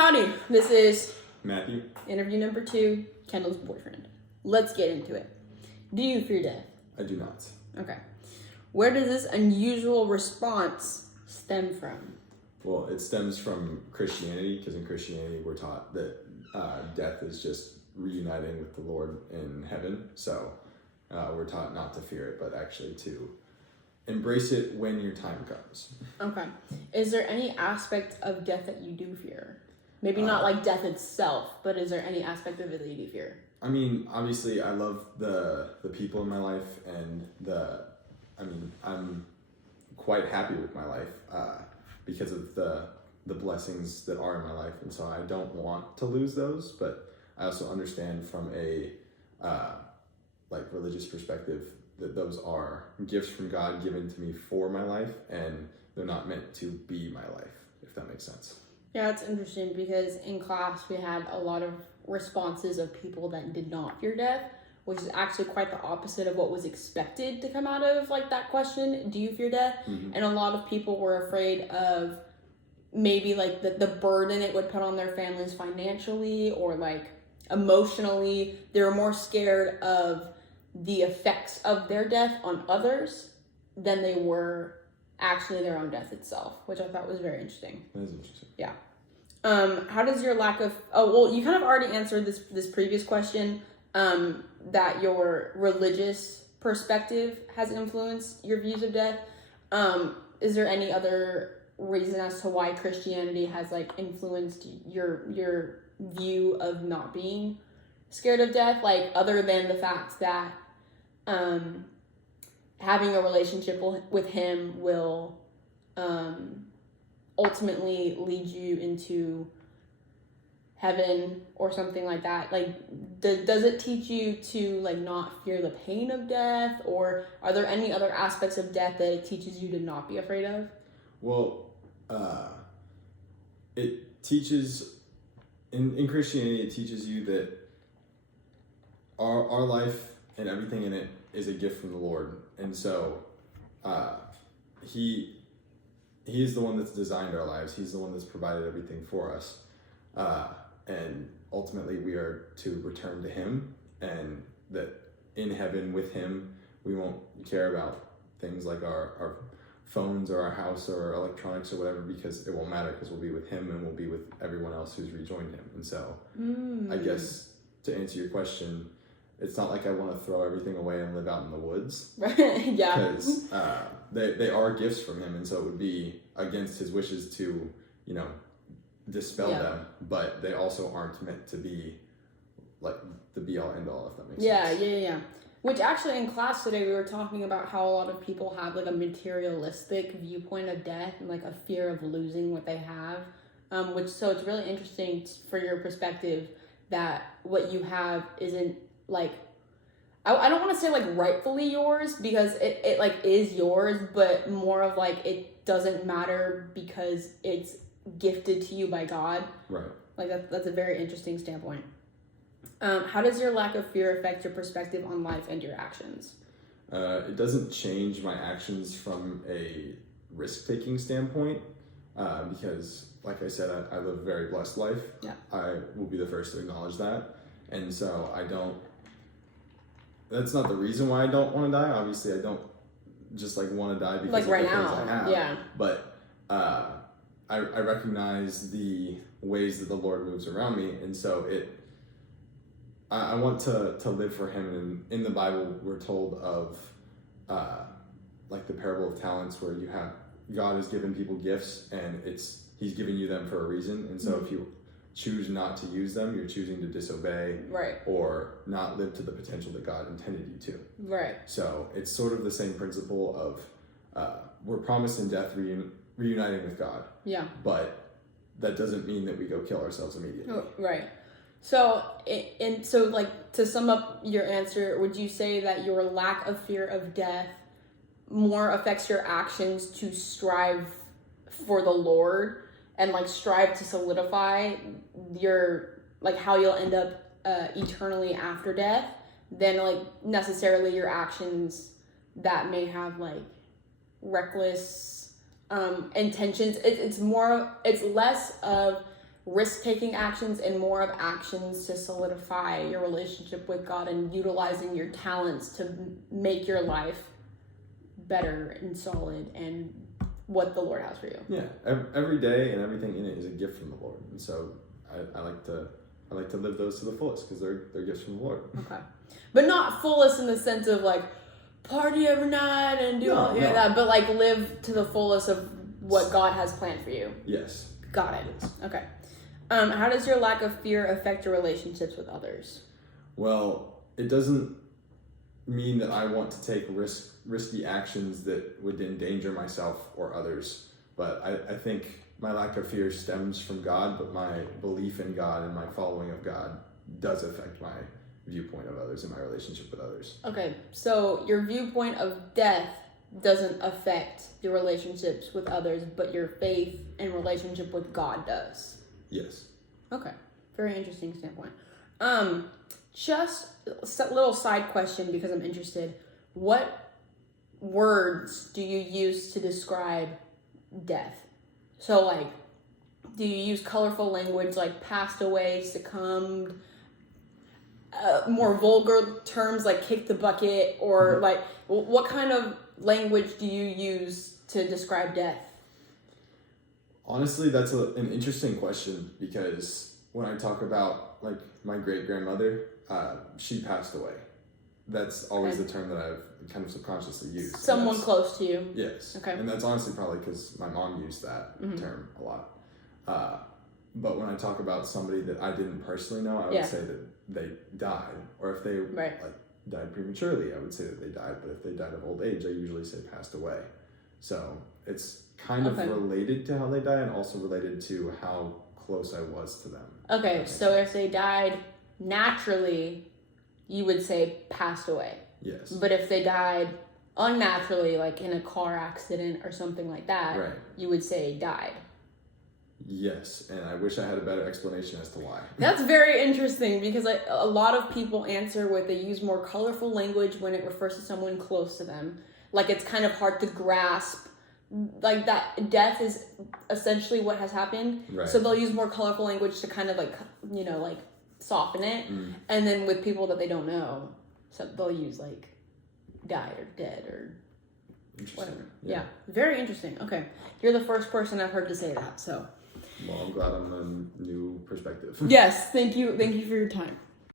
Howdy, this is Matthew. Interview number 2, Kendall's boyfriend. Let's get into it. Do you fear death? I do not. Okay. Where does this unusual response stem from? Well, it stems from Christianity, because in Christianity we're taught that death is just reuniting with the Lord in heaven. So we're taught not to fear it, but actually to embrace it when your time comes. Okay. Is there any aspect of death that you do fear? Maybe not like death itself, but is there any aspect of it that you do fear? I mean, obviously I love the people in my life, and I'm quite happy with my life because of the blessings that are in my life, and so I don't want to lose those, but I also understand from a religious perspective that those are gifts from God given to me for my life, and they're not meant to be my life, if that makes sense. Yeah, it's interesting because in class we had a lot of responses of people that did not fear death, which is actually quite the opposite of what was expected to come out of like that question, do you fear death? Mm-hmm. And a lot of people were afraid of maybe like the burden it would put on their families financially or like emotionally. They were more scared of the effects of their death on others than they were actually their own death itself, which I thought was very interesting. That is interesting. Yeah. How does your lack of... Oh, well, you kind of already answered this previous question, that your religious perspective has influenced your views of death. Is there any other reason as to why Christianity has like influenced your view of not being scared of death? Like other than the fact that having a relationship with him will ultimately lead you into heaven or something like that. Like, does it teach you to like not fear the pain of death, or are there any other aspects of death that it teaches you to not be afraid of? Well, it teaches in Christianity, it teaches you that our life and everything in it is a gift from the Lord, and so He is the one that's designed our lives. He's the one that's provided everything for us. And ultimately we are to return to Him, and that in heaven with Him, we won't care about things like our phones or our house or electronics or whatever, because it won't matter, because we'll be with Him and we'll be with everyone else who's rejoined Him. And so I guess to answer your question, it's not like I want to throw everything away and live out in the woods. Yeah. Because they are gifts from Him, and so it would be against His wishes to, dispel them, but they also aren't meant to be like the be all end all, if that makes sense. Yeah. Which actually in class today we were talking about how a lot of people have like a materialistic viewpoint of death and like a fear of losing what they have. So it's really interesting for your perspective that what you have isn't like, I don't want to say like rightfully yours, because it like is yours, but more of like it doesn't matter because it's gifted to you by God. Right. Like that's a very interesting standpoint. How does your lack of fear affect your perspective on life and your actions? It doesn't change my actions from a risk-taking standpoint, because like I said, I live a very blessed life. Yeah. I will be the first to acknowledge that. And so that's not the reason why I don't want to die. Obviously, I don't just like want to die because like of right the things now. I have. Yeah. But I recognize the ways that the Lord moves around me, and so I want to live for Him. And in the Bible, we're told of like the parable of talents, where you have God has given people gifts, and He's given you them for a reason. And so if you choose not to use them, you're choosing to disobey, right, or not live to the potential that God intended you to. Right. So it's sort of the same principle of we're promised in death reuniting with God. Yeah. But that doesn't mean that we go kill ourselves immediately. Oh, right. So, like to sum up your answer, would you say that your lack of fear of death more affects your actions to strive for the Lord and like strive to solidify your like how you'll end up eternally after death than like necessarily your actions that may have like reckless intentions? It's less of risk-taking actions and more of actions to solidify your relationship with God and utilizing your talents to make your life better and solid and what the Lord has for you. Yeah, every day and everything in it is a gift from the Lord, and so I like to live those to the fullest because they're gifts from the Lord. Okay, but not fullest in the sense of like party every night and do all that, but like live to the fullest of what God has planned for you. Yes. Got it. Yes. Okay. How does your lack of fear affect your relationships with others? Well, it doesn't mean that I want to take risky actions that would endanger myself or others. But I think my lack of fear stems from God, but my belief in God and my following of God does affect my viewpoint of others and my relationship with others. Okay, so your viewpoint of death doesn't affect your relationships with others, but your faith and relationship with God does. Yes. Okay, very interesting standpoint. Just a little side question because I'm interested. What words do you use to describe death? So, like, do you use colorful language like passed away, succumbed, more vulgar terms like kick the bucket, or like what kind of language do you use to describe death? Honestly, that's an interesting question because when I talk about like my great-grandmother, she passed away. That's always the term that I've kind of subconsciously used. Someone close to you. Yes. Okay. And that's honestly probably because my mom used that term a lot. But when I talk about somebody that I didn't personally know, I would say that they died. Or if they like died prematurely, I would say that they died. But if they died of old age, I usually say passed away. So it's kind of related to how they die and also related to how close I was to them. Okay, so if they died naturally, you would say passed away. Yes. But if they died unnaturally, like in a car accident or something like that, you would say died. Yes, and I wish I had a better explanation as to why. That's very interesting because a lot of people answer with they use more colorful language when it refers to someone close to them. Like it's kind of hard to grasp. Like that death is essentially what has happened. Right. So they'll use more colorful language to kind of like, you know, like soften it. And then with people that they don't know, so they'll use like died or dead or whatever. Yeah. Very interesting. Okay. You're the first person I've heard to say that, so. Well, I'm glad I'm a new perspective. Yes. Thank you. Thank you for your time.